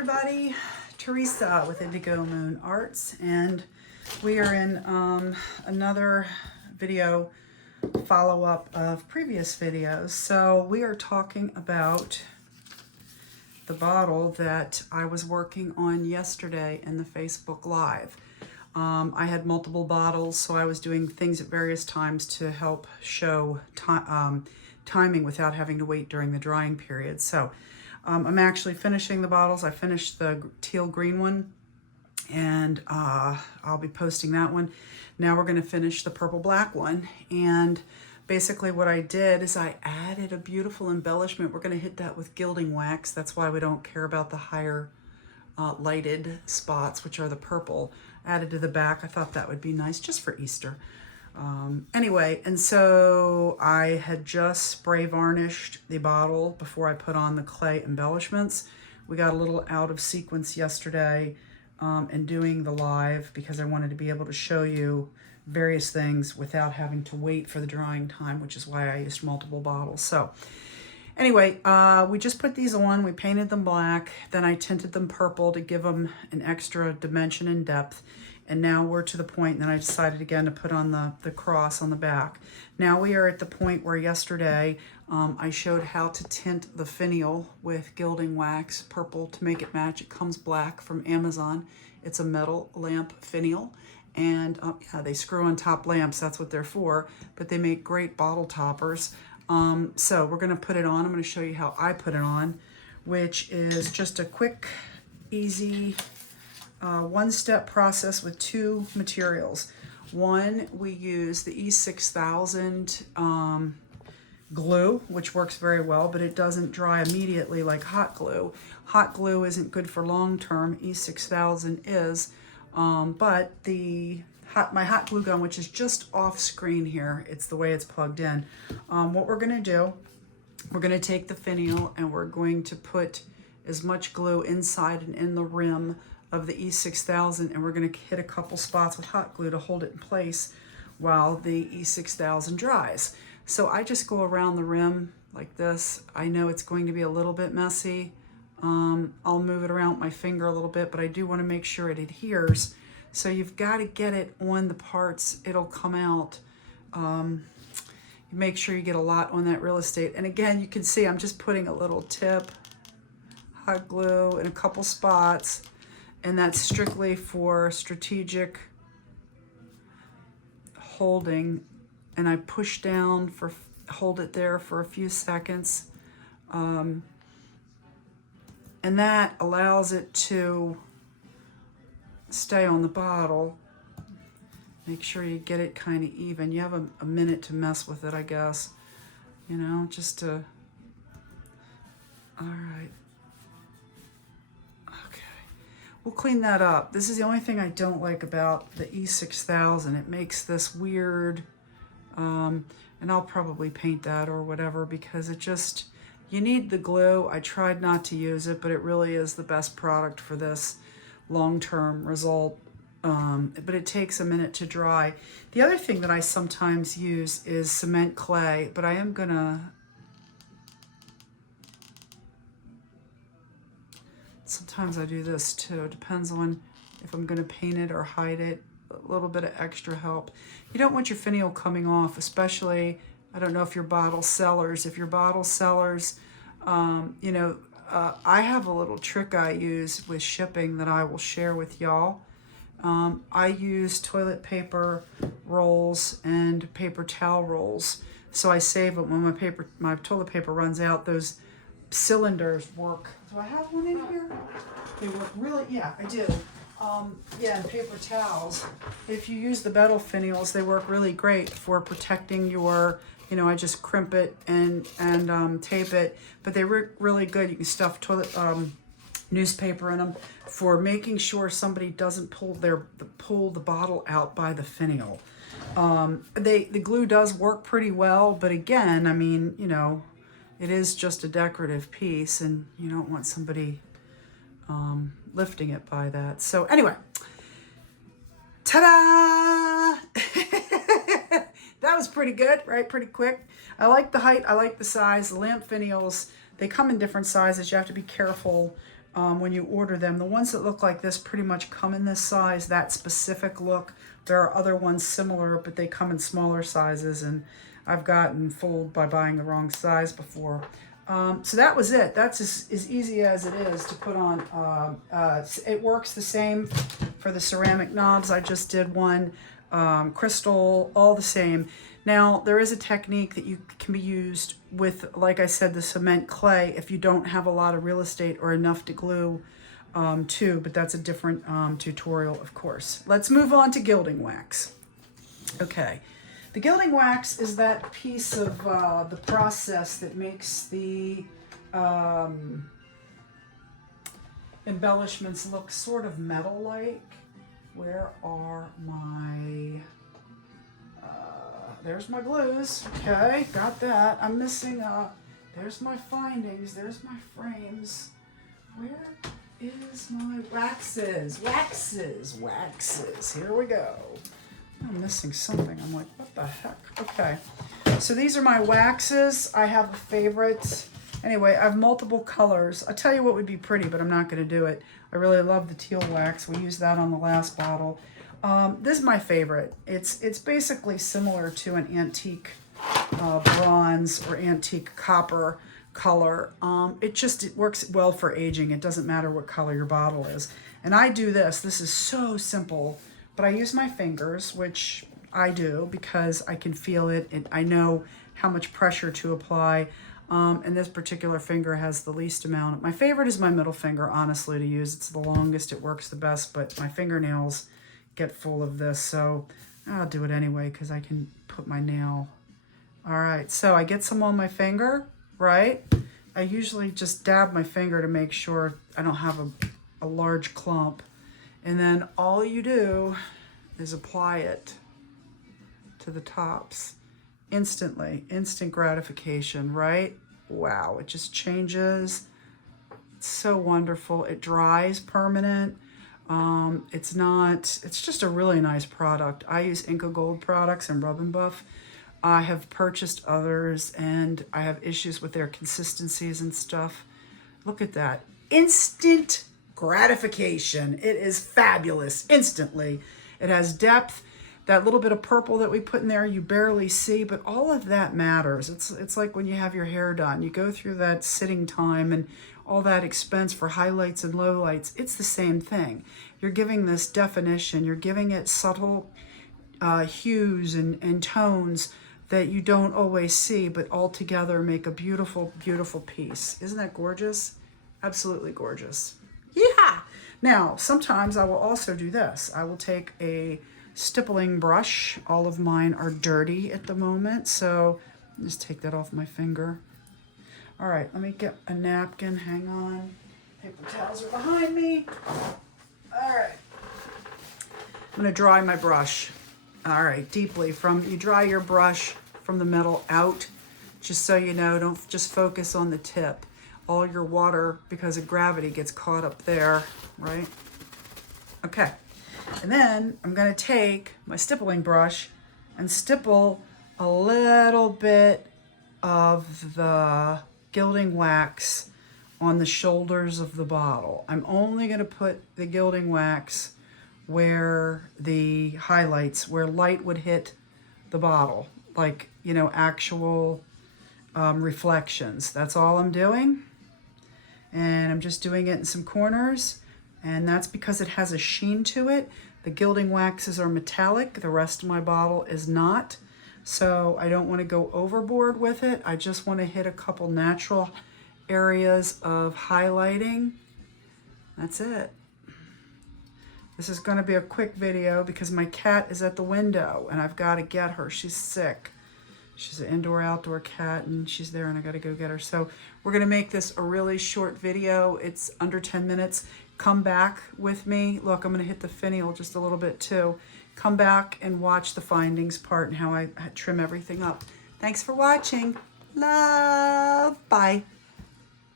everybody, Teresa with Indigo Moon Arts, and we are in another video follow-up of previous videos. So we are talking about the bottle that I was working on yesterday in the Facebook Live. I had multiple bottles, so I was doing things at various times to help show timing without having to wait during the drying period. So I'm actually finishing the bottles. I finished the teal green one, and I'll be posting that one. Now we're going to finish the purple black one. And basically what I did is I added a beautiful embellishment. We're going to hit that with gilding wax. That's why we don't care about the higher lighted spots, which are the purple, added to the back. I thought that would be nice just for Easter. Anyway, and so I had just spray varnished the bottle before I put on the clay embellishments. We got a little out of sequence yesterday in doing the live because I wanted to be able to show you various things without having to wait for the drying time, which is why I used multiple bottles. So anyway, we just put these on, we painted them black, then I tinted them purple to give them an extra dimension and depth. And now we're to the point, and then I decided again to put on the cross on the back. Now we are at the point where yesterday I showed how to tint the finial with gilding wax purple to make it match. It comes black from Amazon. It's a metal lamp finial. And yeah, they screw on top lamps, that's what they're for, but they make great bottle toppers. So we're gonna put it on. I'm gonna show you how I put it on, which is just a quick, easy, one-step process with two materials. One, we use the E6000 glue, which works very well, but it doesn't dry immediately like hot glue. Hot glue isn't good for long-term. E6000 is, but my hot glue gun, which is just off screen here, it's the way it's plugged in. What we're gonna do, we're gonna take the finial and we're going to put as much glue inside and in the rim of the E6000, and we're going to hit a couple spots with hot glue to hold it in place while the E6000 dries. So I just go around the rim like this. I know it's going to be a little bit messy. I'll move it around with my finger a little bit, but I do want to make sure it adheres. So you've got to get it on the parts. It'll come out. Make sure you get a lot on that real estate. And again, you can see I'm just putting a little tip, hot glue in a couple spots. And that's strictly for strategic holding. And I push down hold it there for a few seconds. And that allows it to stay on the bottle. Make sure you get it kind of even. You have a minute to mess with it, I guess. You know, just to, all right. We'll clean that up. This is the only thing I don't like about the E6000. It makes this weird, and I'll probably paint that or whatever because it just, you need the glue. I tried not to use it, but it really is the best product for this long-term result. But it takes a minute to dry. The other thing that I sometimes use is cement clay, but I am gonna, sometimes I do this too. It depends on if I'm going to paint it or hide it. A little bit of extra help. You don't want your finial coming off, especially, I don't know if you're bottle sellers. If you're bottle sellers, you know, I have a little trick I use with shipping that I will share with y'all. I use toilet paper rolls and paper towel rolls. So I save it when my toilet paper runs out. Those cylinders work. Do I have one in here? They work really, yeah, I do. Yeah, and paper towels. If you use the metal finials, they work really great for protecting your, you know, I just crimp it and tape it, but they work really good. You can stuff toilet newspaper in them for making sure somebody doesn't pull the bottle out by the finial. The glue does work pretty well, but again, I mean, you know, it is just a decorative piece, and you don't want somebody lifting it by that. So anyway, ta-da! That was pretty good, right? Pretty quick. I like the height. I like the size. The lamp finials, they come in different sizes. You have to be careful when you order them. The ones that look like this pretty much come in this size, that specific look. There are other ones similar, but they come in smaller sizes, and I've gotten fooled by buying the wrong size before. So that was it. That's as easy as it is to put on. It works the same for the ceramic knobs. I just did one. Crystal, all the same. Now, there is a technique that can be used with, like I said, the cement clay if you don't have a lot of real estate or enough to glue to, but that's a different tutorial, of course. Let's move on to gilding wax. Okay. The gilding wax is that piece of the process that makes the embellishments look sort of metal-like. Where are my... there's my glues. Okay, got that. I'm missing... there's my findings. There's my frames. Where is my waxes? Waxes. Here we go. I'm missing something. I'm like, what the heck? Okay. So these are my waxes. I have a favorite. Anyway, I have multiple colors. I'll tell you what would be pretty, but I'm not going to do it. I really love the teal wax. We used that on the last bottle. This is my favorite. It's basically similar to an antique bronze or antique copper color. It works well for aging. It doesn't matter what color your bottle is. And I do this. This is so simple. But I use my fingers, which I do because I can feel it. I know how much pressure to apply. And this particular finger has the least amount. My favorite is my middle finger, honestly, to use. It's the longest, it works the best, but my fingernails get full of this. So I'll do it anyway because I can put my nail. All right, so I get some on my finger, right? I usually just dab my finger to make sure I don't have a large clump. And then all you do is apply it to the tops instantly. Instant gratification, right? Wow, it just changes. It's so wonderful. It dries permanent. It's just a really nice product. I use Inca Gold products and Rub and Buff. I have purchased others and I have issues with their consistencies and stuff. Look at that. Instant gratification. It is fabulous instantly. It has depth. That little bit of purple that we put in there, you barely see, but all of that matters. It's like when you have your hair done. You go through that sitting time and all that expense for highlights and lowlights. It's the same thing. You're giving this definition. You're giving it subtle hues and tones that you don't always see, but all together make a beautiful, beautiful piece. Isn't that gorgeous? Absolutely gorgeous. Yeah. Now, sometimes I will also do this. I will take a stippling brush. All of mine are dirty at the moment, so just take that off my finger. All right, let me get a napkin. Hang on. Paper towels are behind me. All right. I'm going to dry my brush. All right, deeply. You dry your brush from the metal out, just so you know. Don't just focus on the tip. All your water, because of gravity, gets caught up there, right? Okay. And then I'm going to take my stippling brush and stipple a little bit of the gilding wax on the shoulders of the bottle. I'm only going to put the gilding wax where the highlights, where light would hit the bottle, like, you know, actual reflections. That's all I'm doing. And I'm just doing it in some corners. And that's because it has a sheen to it. The gilding waxes are metallic. The rest of my bottle is not. So I don't want to go overboard with it. I just want to hit a couple natural areas of highlighting. That's it. This is going to be a quick video because my cat is at the window and I've got to get her. She's sick. She's an indoor-outdoor cat and she's there and I got to go get her. So we're going to make this a really short video. It's under 10 minutes. Come back with me. Look, I'm going to hit the finial just a little bit too. Come back and watch the findings part and how I trim everything up. Thanks for watching. Love. Bye.